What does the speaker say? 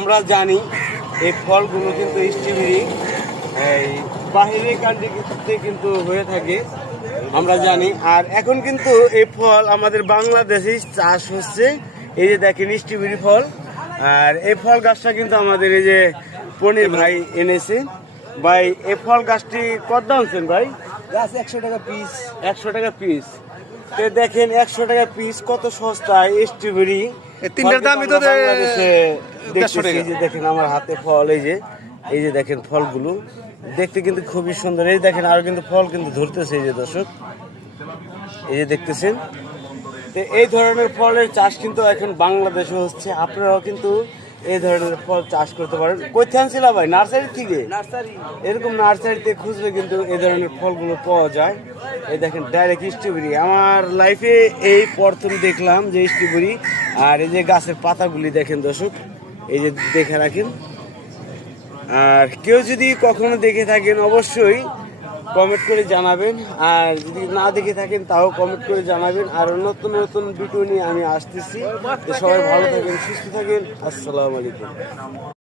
আমরা জানি এই ফলগুলো কিন্তু স্ট্রবেরি এই বাহিরের কান্ট্রিতে কিন্তু হয়ে থাকে, আমরা জানি। আর এখন কিন্তু এই ফল আমাদের বাংলাদেশে চাষ হচ্ছে। এই যে দেখেন স্ট্রবেরি ফল, আর এই ফল গাছটা কিন্তু আমাদের এই যে পনির ভাই এনেছে। ভাই এই ফল গাছটি কত দাম আনছেন ভাই? গাছ 100 টাকা পিস। 100 টাকা পিস। তো দেখেন 100 টাকা পিস কত সস্তায় স্ট্রবেরি। তিনটার দামই তো বাংলাদেশে 150 টাকা। এই যে দেখেন আমার হাতে ফল, এই যে দেখেন ফলগুলো দেখতে কিন্তু খুবই সুন্দর। এই দেখেন আর কিন্তু ফল কিন্তু ধরতেছে, এই যে দর্শক, এই যে দেখতেছেন। তো এই ধরনের ফলের চাষ কিন্তু এখন বাংলাদেশে হচ্ছে। আপনারাও কিন্তু এই ধরনের ফল চাষ করতে পারেন। কোথায় ছিল ভাই? নার্সারি থেকে? নার্সারি। এরকম নার্সারিতে খুঁজলে কিন্তু এই ধরনের ফলগুলো পাওয়া যায়। এই দেখেন ডাইরেক্ট স্ট্রবেরি। আমার লাইফে এই প্রথম দেখলাম যে স্ট্রবেরি। আর এই যে গাছের পাতাগুলি দেখেন দর্শক, এই যে দেখে রাখেন। আর কেউ যদি কখনো দেখে থাকেন অবশ্যই কমেন্ট করে জানাবেন, আর যদি না দেখে থাকেন তাও কমেন্ট করে জানাবেন। আর নতুন নতুন ভিডিও নিয়ে আমি আসতেছি। তো সবাই ভালো থাকেন, সুস্থ থাকেন। আসসালামু আলাইকুম।